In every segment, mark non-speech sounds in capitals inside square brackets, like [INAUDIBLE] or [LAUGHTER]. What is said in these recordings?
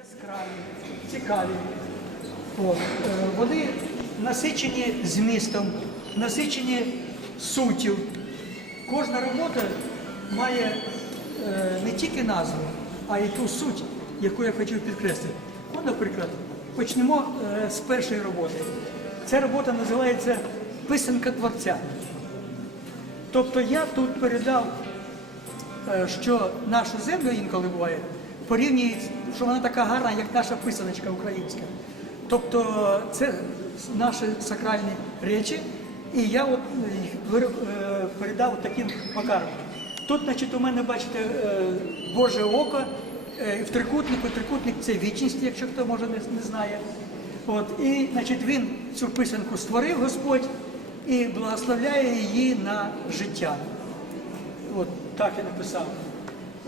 Яскраві, цікаві. От, е, Вони насичені змістом, насичені суттю. Кожна робота має е, не тільки назву, а й ту суть, яку я хотів підкреслити. Ну, наприклад, почнемо е, з першої роботи. Ця робота називається Писанка творця. Тобто я тут передав що нашу землю інколи буває, порівнюють, що вона така гарна, як наша писаночка українська. Тобто це наші сакральні речі, і я от їх е, передав таким макаром. Тут, значить, у мене, бачите, е, Боже око, е, в трикутнику, трикутник це вічність, якщо хто може не знає. От, і значить, він цю писанку створив Господь і благословляє її на життя. От так я написав.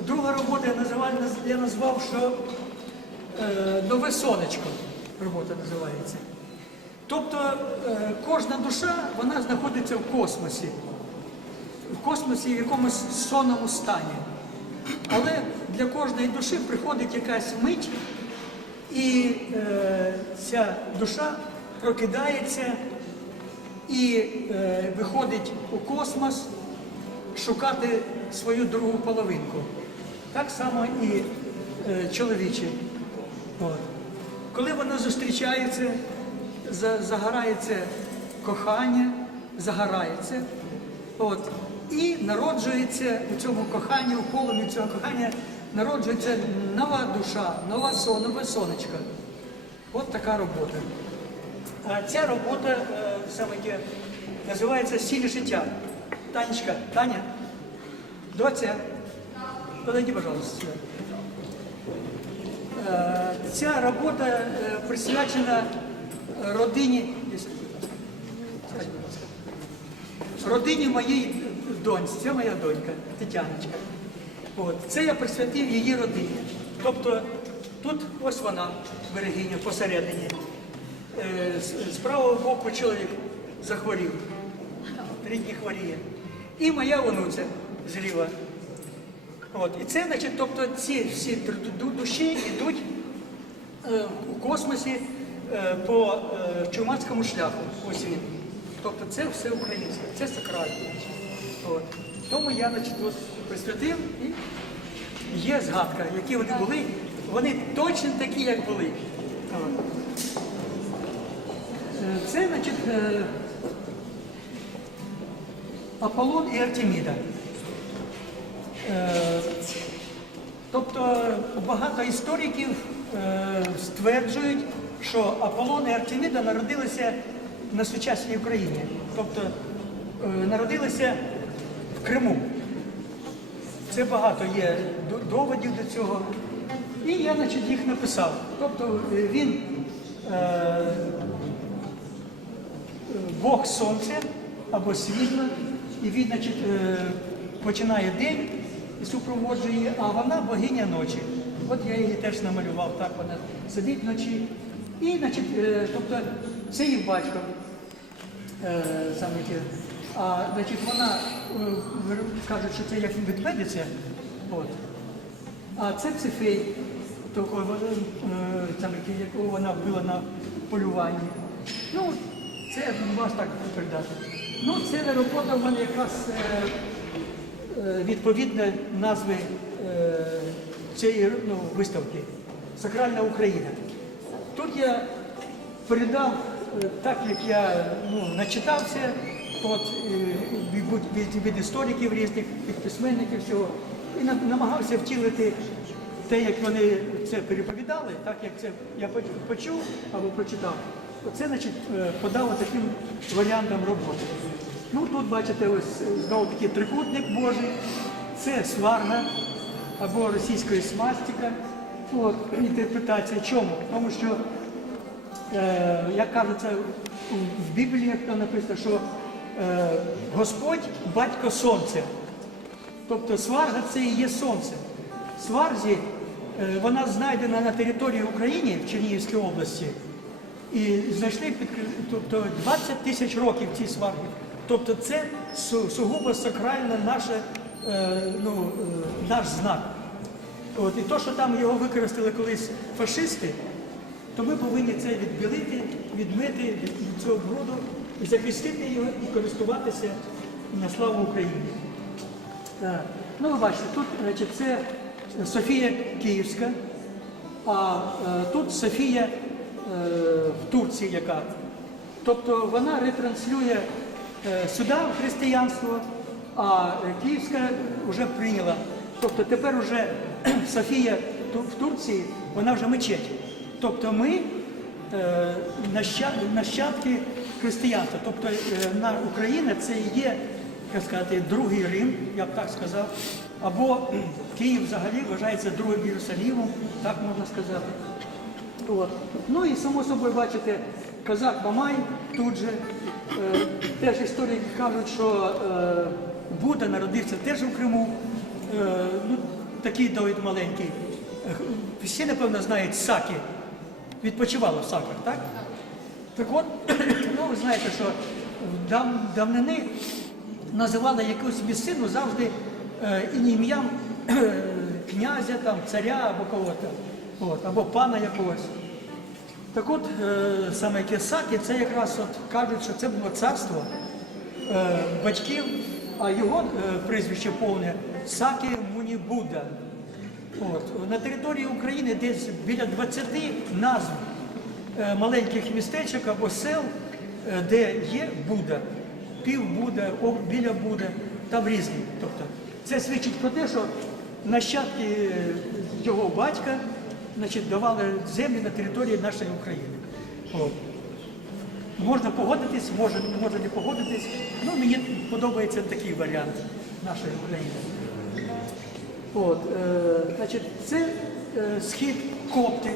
Друга робота я називав, я назвав, що е, нове сонечко робота називається. Тобто е, кожна душа вона знаходиться в космосі, в космосі в якомусь сонному стані. Але для кожної душі приходить якась мить, і е, ця душа прокидається і е, виходить у космос шукати свою другу половинку. Так само і е, чоловічі. От. Коли вони зустрічаються, за- загорається кохання, загорається. От. І народжується у цьому коханні, у полумі цього кохання народжується нова душа, нова сон, нове сонечко. От така робота. А ця робота е, саме є, називається Сіль життя. Танечка, Таня, доця, подойди, пожалуйста, сюда. Ця робота е, присвячена родині. Родині моїй доньці, це моя донька, Тетяночка. От. Це я присвятив її родині. Тобто тут ось вона, берегиня, посередині. Е, З правого боку чоловік захворів, три дні хворіє. І моя онуця зліва. От. І це, значить, тобто ці всі ду- ду- душі йдуть е, у космосі е, по е, чумацькому шляху. Ось. Тобто це все українське, це сакральне. От. Тому я значить, от, присвятив і є згадка, які вони були. Вони точно такі, як були. Це, значить, Аполлон і Артеміда. Е, Тобто багато істориків е, стверджують, що Аполлон і Артеміда народилися на сучасній Україні. Тобто е, народилися в Криму. Це багато є доводів до цього. І я, значить, їх написав. Тобто він е, Бог сонця або світла, і він, значить, е, починає день і супроводжує її, а вона богиня ночі. От я її теж намалював, так вона сидить вночі. І, значить, е, тобто, це їх батько. Е. А значить, вона е, кажуть, що це як ведмедиця. От. А це цифей, того, е, там, якого вона вбила на полюванні. Ну, це я вас так передати. Ну, це робота в мене якраз е, е, назви е, цієї ну, виставки Сакральна Україна. Тут я передав е, так, як я ну, начитався от, від, від, істориків різних, від письменників всього, і намагався втілити те, як вони це переповідали, так як це я почув або прочитав. Оце значить, подав таким варіантом роботи. Ну тут бачите, ось е, знову такий трикутник Божий, це сварга або російської смастика. От, інтерпретація. Чому? Тому що е, як кажеться в Біблії, там написано, що е, Господь батько сонця. Тобто сварга це і є сонце. Сварзі е, вона знайдена на території України в Чернігівській області. І знайшли тобто 20 тисяч років ці сварги. Тобто це су- сугубо сакральне наше, е, ну, е, наш знак. От, і то, що там його використали колись фашисти, то ми повинні це відбілити, відмити від цього бруду і захистити його і користуватися на славу Україні. Так. Ну, ви бачите, тут значить, це Софія Київська, а е, тут Софія е, в Турції яка. Тобто вона ретранслює е, сюди християнство, а е, Київська вже прийняла. Тобто тепер вже [CLEARS THROAT] Софія в Турції, вона вже мечеть. Тобто ми е, нащадки християнства. Тобто на Україна це є, як сказати, другий Рим, я б так сказав. Або [CLEARS THROAT] Київ взагалі вважається другим Єрусалімом, так можна сказати. От. Ну і само собою бачите, казак Мамай тут же. Е, теж історики кажуть, що е, Будда народився теж у Криму. Е, ну, такий довід маленький. Всі, напевно, знають Саки. Відпочивала в Саках, так? Так от, [CLEARS THROAT] ну ви знаєте, що дав, давнини називали якусь місцину завжди е, ім'ям е, [CLEARS THROAT] князя, там, царя або кого-то, або пана якогось. Так от, е, саме яке Саки, це якраз от кажуть, що це було царство е, батьків, а його е, прізвище повне Саки Мунібуда. От. На території України десь біля 20 назв маленьких містечок або сел, де є Буда, пів Буда, біля Буда, там різні. Тобто, це свідчить про те, що нащадки його батька значить, давали землі на території нашої України. От. Можна погодитись, може, може не погодитись. Ну, мені подобається такий варіант нашої України. От, е, значить, це е, схід копти.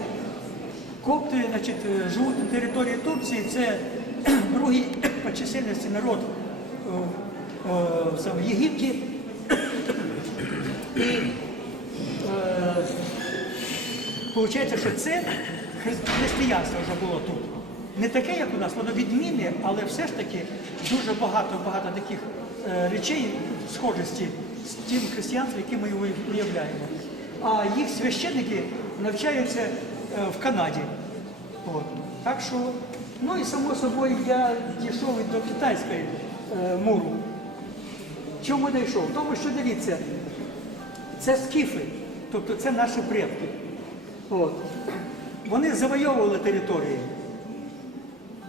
Копти значить, е, живуть на території Турції, це [CLEARS THROAT] другий [CLEARS THROAT] по чисельності народ е, е, в Єгипті. І е, Получається, що це християнство вже було тут. Не таке, як у нас, воно відмінне, але все ж таки дуже багато багато таких е, речей схожості з тим християнством, яке ми уявляємо. А їх священники навчаються е, в Канаді. От. Так що, ну і само собою я дійшов до китайської е, муру. Чому дійшов? Тому що дивіться, це скіфи, тобто це наші предки. От. Вони завойовували території,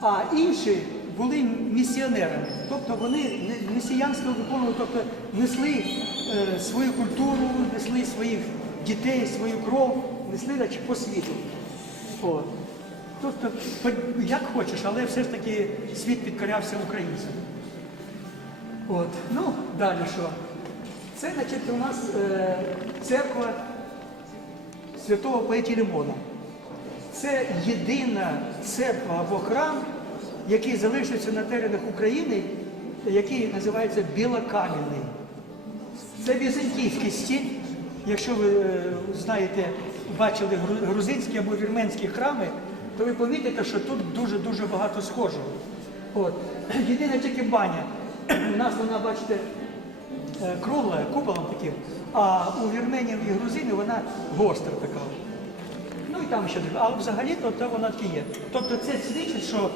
а інші були місіонерами. Тобто вони месіянство виконували, тобто несли е, свою культуру, несли своїх дітей, свою кров, несли значить, по світу. От. Тобто, як хочеш, але все ж таки світ підкорявся українцям. От. Ну, далі що? Це, значить, у нас е, церква святого Паїтілімона. Це єдина церква або храм, який залишився на теренах України, який називається Білокам'яний. Це візантійський стіль. Якщо ви е, знаєте, бачили грузинські або вірменські храми, то ви помітите, що тут дуже-дуже багато схожого. От. [CLEARS THROAT] Єдина тільки баня. [CLEARS THROAT] У нас вона, бачите, кругла, куполом таким, а у вірменів і грузинів вона гостра така. Ну і там ще друге. Але взагалі то, то вона таки є. Тобто це свідчить, що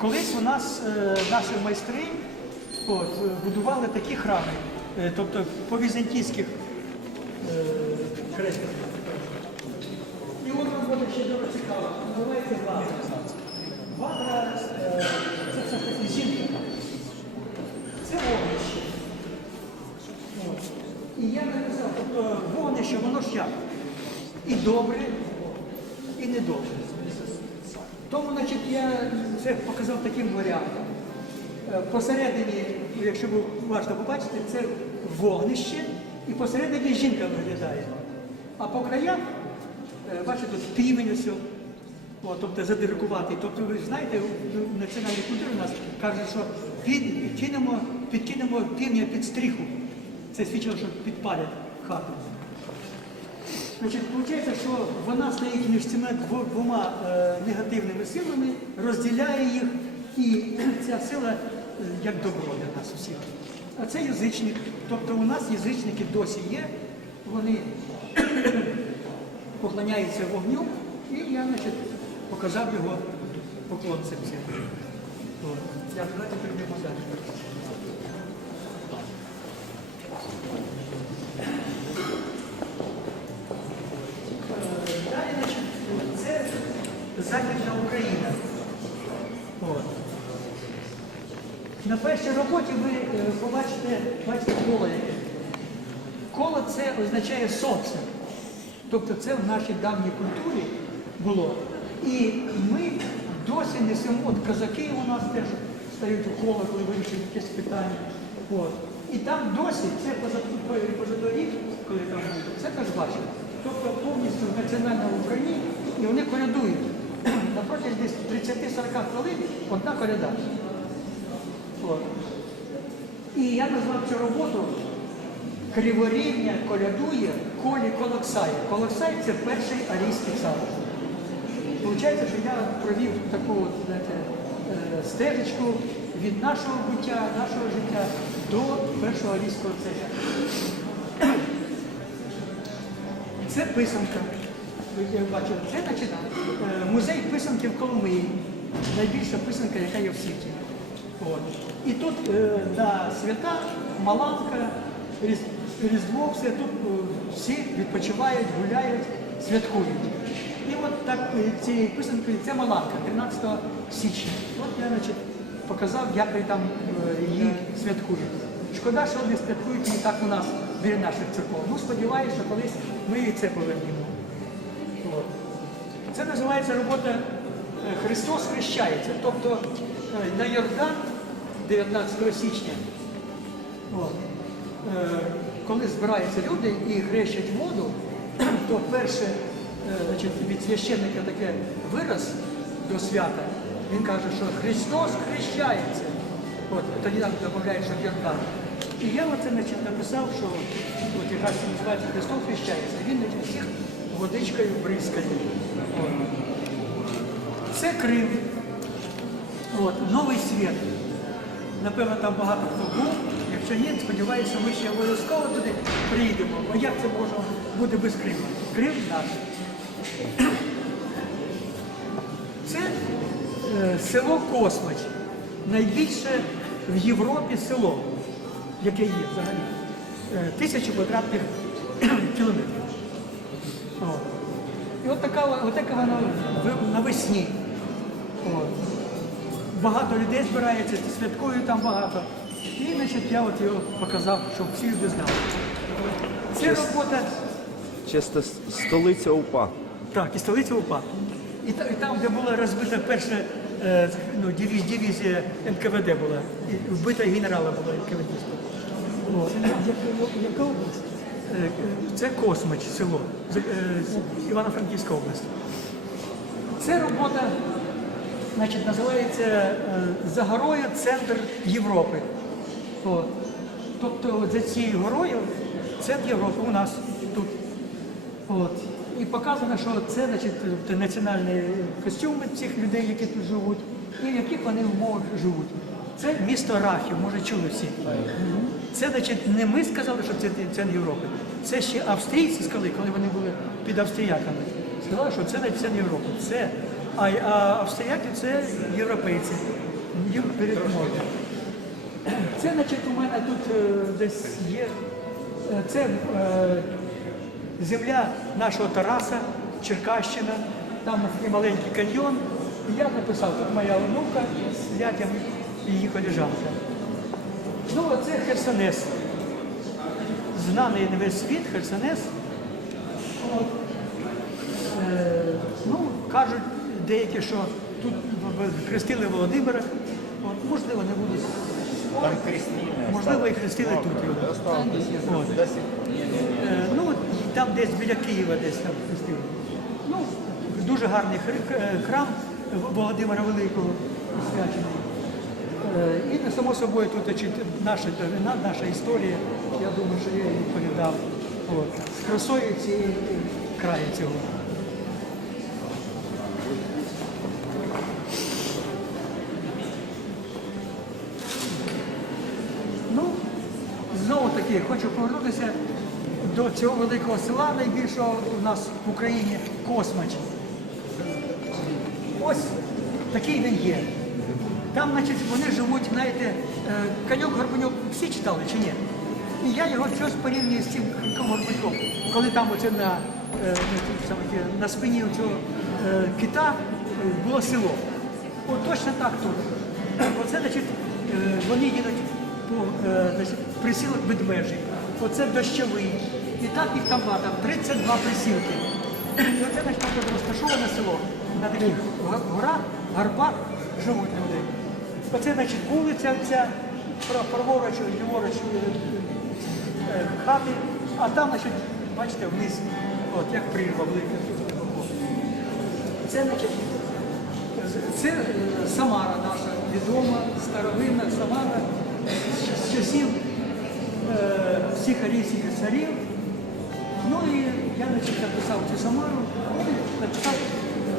колись у нас е, наші майстри от, е, будували такі храми, е, тобто по візантійських е, хрестах. І от робота ще дуже цікава. Називається ватра. Ватра е, це все таки жінка. Це вогнище. От. І я написав, тобто вогнище, воно ж як? І добре, і недобре. Тому, значить, я це показав таким варіантом. Е, Посередині, якщо ви уважно побачите, це вогнище, і посередині жінка виглядає. А по краях, е, бачите, тут півень ось, тобто задирикуватий. Тобто, ви знаєте, в національній культурі у нас кажуть, що під, кинемо, підкинемо півня під стріху. Це свідчило, що підпалять хату. Значить, виходить, що вона стоїть між цими двома е, негативними силами, розділяє їх, і ця сила е, як добро для нас усіх. А це язичник. Тобто у нас язичники досі є, вони [COUGHS] поклоняються вогню, і я значить, показав його. От. Я давайте прийдемо далі. Е, Далі, значить, це Західна Україна. От. На першій роботі ви е, побачите, бачите коло яке. Коло це означає сонце. Тобто це в нашій давній культурі було. І ми досі несемо, от казаки у нас теж стають у коло, коли вирішують якесь питання. От. І там досі, це позаторік, коли там це теж бачили. Тобто повністю в національному Україні, і вони колядують. [CLEARS THROAT] На протязі десь 30-40 хвилин одна коляда. От. І я назвав цю роботу Криворівня колядує, колі колоксає. Колоксай це перший арійський цар. Получається, що я провів таку знаєте, е, стежечку від нашого буття, нашого життя до першого арійського царя. [CLEARS THROAT] Це писанка. Ви бачили, це значить, е, музей писанки в Коломиї. Найбільша писанка, яка є в світі. От. І тут е, на свята, Маланка, Різ- Різдво, все тут е, всі відпочивають, гуляють, святкують. І от так е, цією писанкою, це Маланка, 13 січня. От я значить, показав, як там е, її святкують. Шкода, що вони святкують не так у нас біля наших церков. Ну, сподіваюся, що колись ми і це повернемо. Це називається робота Христос хрещається. Тобто е, на Йордан 19 січня, е, коли збираються люди і хрещать воду, то перше е, значить, від священника таке вираз до свята, він каже, що Христос хрещається. От, тоді нам додають, що Йордан. І я оце значить, написав, що от якраз Христос хрещається. Він значить, всіх водичкою бризкає. Це Крим. От, новий світ. Напевно, там багато хто був. Якщо ні, сподіваюся, ми ще обов'язково туди приїдемо. Бо як це може бути без Криму? Крим наш. Це е, село Космач. Найбільше в Європі село, яке є взагалі. Е, Тисячу квадратних кілометрів. О. І от така, от така вона навесні. От. Багато людей збирається, святкують там багато. І значить, я от його показав, щоб всі люди знали. Це робота, Чисто столиця УПА. так, і столиця УПА. І, та- і там, де була розбита перша е, ну, дивіз- дивізія НКВД була, і вбита генерала була НКВД. От. Яка- область? Е, Це Космач, село, з- е, з Івано-Франківська область. Це робота, значить, називається е, за горою центр Європи. От. Тобто от за цією горою центр Європи у нас тут. От. І показано, що це значить, національні костюми цих людей, які тут живуть, і в яких вони умовах живуть. Це місто Рахів, може чули всі. Це значить, не ми сказали, що це центр Європи. Це ще австрійці сказали, коли вони були під австріяками. Сказали, що це не центр Європи. Це, а, а австріяки це європейці. Їм передумові. Це, значить, у мене тут е, десь є. е, Це е, земля нашого Тараса, Черкащина, там такий маленький каньйон. Я написав, тут моя онука з зятям і її коліжанка. Ну, а це Херсонес. Знаний на весь світ Херсонес. Е, кажуть деякі, що тут хрестили Володимира. От, можливо, не буду. Там. Можливо, і хрестили тут його. От. Е, Ну, там десь біля Києва десь там хрестили. Ну, дуже гарний е, храм Володимира Великого освячений. Е, І само собою тут наша, на- наша історія, я думаю, що я її відповідав. От. З красою цієї краю цього. Хочу повернутися до цього великого села, найбільшого у нас в Україні Космач. Ось такий він є. Там, значить, вони живуть, знаєте, е, коньок горбуньок всі читали чи ні? І я його щось порівнюю з цим горбуньком. Коли там оце на, е, на, спині цього е, кита було село. От точно так тут. Оце, значить, вони їдуть по значить, присілок ведмежий. Оце дощовий. І так їх там багато, 32 присілки. І оце значить, так розташоване село. На таких горах, гарбах живуть люди. Оце, значить, вулиця ця, пра- праворуч, ліворуч е, хати, а там, значить, бачите, вниз, от як прірва велика. Це, значить, це е, Самара наша відома, старовинна Самара з часів всіх арійських царів. Ну і я значить, написав цю Самару, ну, написав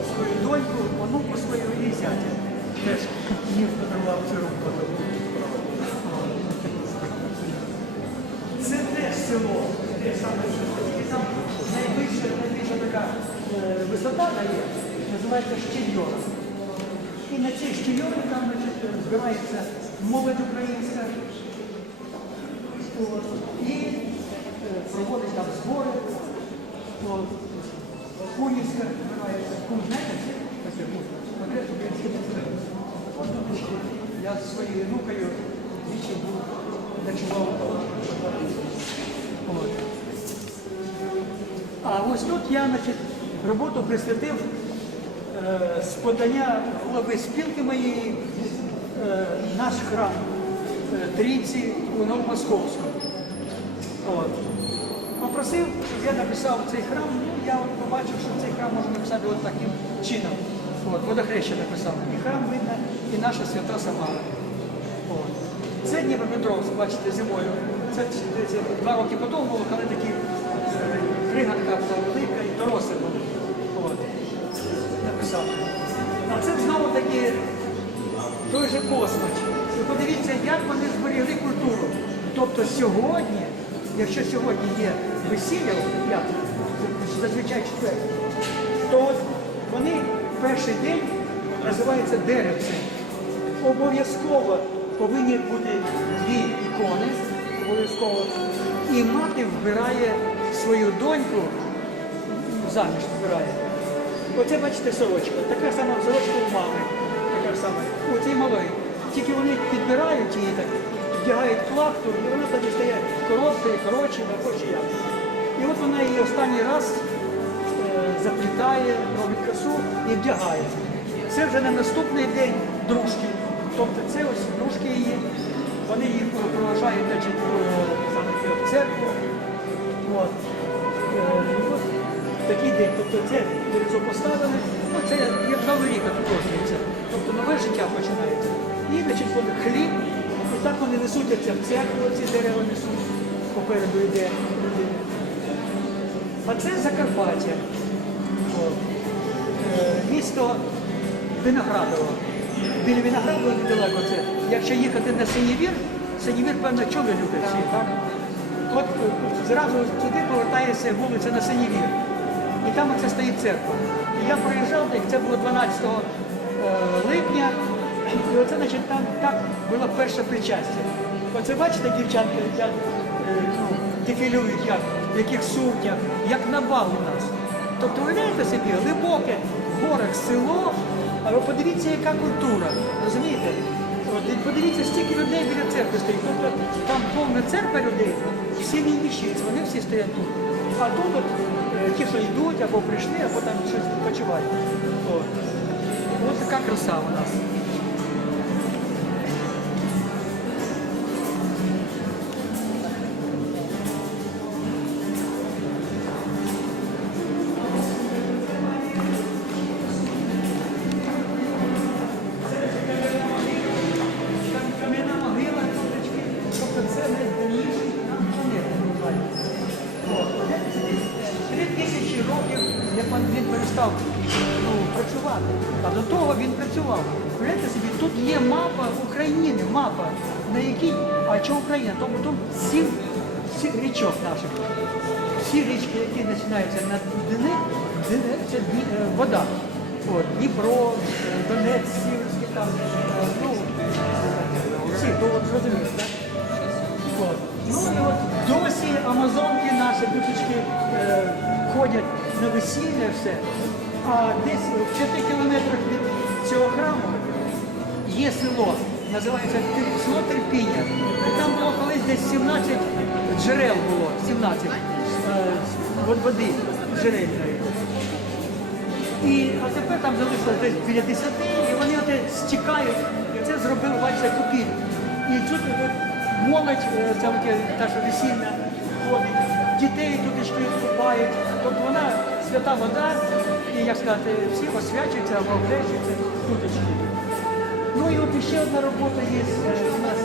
свою доньку, онуку свою і зятя. Теж мені подарував цю роботу. Це теж село, те саме село, і там найвища, найбільша така е, висота дає, називається Щільйора. І на цій Щільйорі там значить, збирається молодь українська. І е, проводить там збори. От, Кунівська збирається. Кун, таке? Конкретно українське. От я зі своєю внукою двічі був ночував. А ось тут я значить, роботу присвятив е, з подання голови спілки моєї е, наш храм Трійці у Новомосковську. От. Попросив, щоб я написав цей храм, ну я побачив, що цей храм можна написати от таким чином. От, водохреща написав. І храм видно, і наша свята Самара. От. Це Дніпропетровськ, бачите, зимою. Це, це, це два роки по тому було, коли такі е, криганка велика і дорослі були. От. Написав. А це знову таки той же космоч. Подивіться, як вони зберегли культуру. Тобто сьогодні, якщо сьогодні є весілля, зазвичай четвер, то от вони перший день називаються деревцем. Обов'язково повинні бути дві ікони, обов'язково. І мати вбирає свою доньку, заміж вбирає. Оце бачите сорочка. Така сама сорочка у мами. Така сама. У цій малої. Тільки вони підбирають її так, вдягають плахту, і вона тоді стає короткою, коротше, або ще як. І от вона її останній раз е, заплітає, робить красу і вдягає. Це вже на наступний день дружки. Тобто це ось дружки її. Вони її проважають значить, в, церкву. От. Е, от такий день. Тобто це деревцо поставили, ну це як новий рік оточується. Тобто нове життя починається. І значить, хліб, і так вони несуть в церкву, ці дерева несуть, попереду йде. А це Закарпаття. Е, Місто Виноградово. Біля Виноградова недалеко це. Якщо їхати на Синєвір, Синєвір, певно, чули люди всі, так? От е, зразу туди повертається вулиця на Синєвір. І там оце стоїть церква. І я проїжджав, це було 12 е, липня, і оце, значить, там так було перше причастя. Оце бачите, дівчатки, як е, ну, дефілюють, як, в яких сукнях, як на бал у нас. Тобто, уявляєте собі, глибоке в горах село, а ви подивіться, яка культура. Розумієте? От, і подивіться, стільки людей біля церкви стоїть. Тобто там повна церква людей, всі війнішіться, вони всі стоять тут. А тут от, е, ті, що йдуть, або прийшли, або там щось відпочивають. Ось така краса у нас. Перестав ну, працювати. А до того він працював. Уявляєте собі, тут є мапа України, мапа, на якій, а чого Україна? Тому тут сім всіх річок наших. Всі річки, які починаються на Дни, Дни це Дні- е, вода. От, Дніпро, Донець, Сіверський там, е, ну, всі, ну от зрозуміло, так? От. Ну і от досі амазонки наші душечки е, ходять на весілля все. А десь в 5 кілометрах від цього храму є село, називається село Терпіння. Там було колись десь 17 джерел було, 17 е, води джерельної. І а тепер там залишилось десь біля 10, і вони от стікають, і це зробив, бачите, купіль. І тут молодь, е, та, що весільна, ходить, дітей тутечки купають. Тобто вона свята вода, і як сказати, всі освячуються або обрежуються тут. Ну і от ще одна робота є е, у нас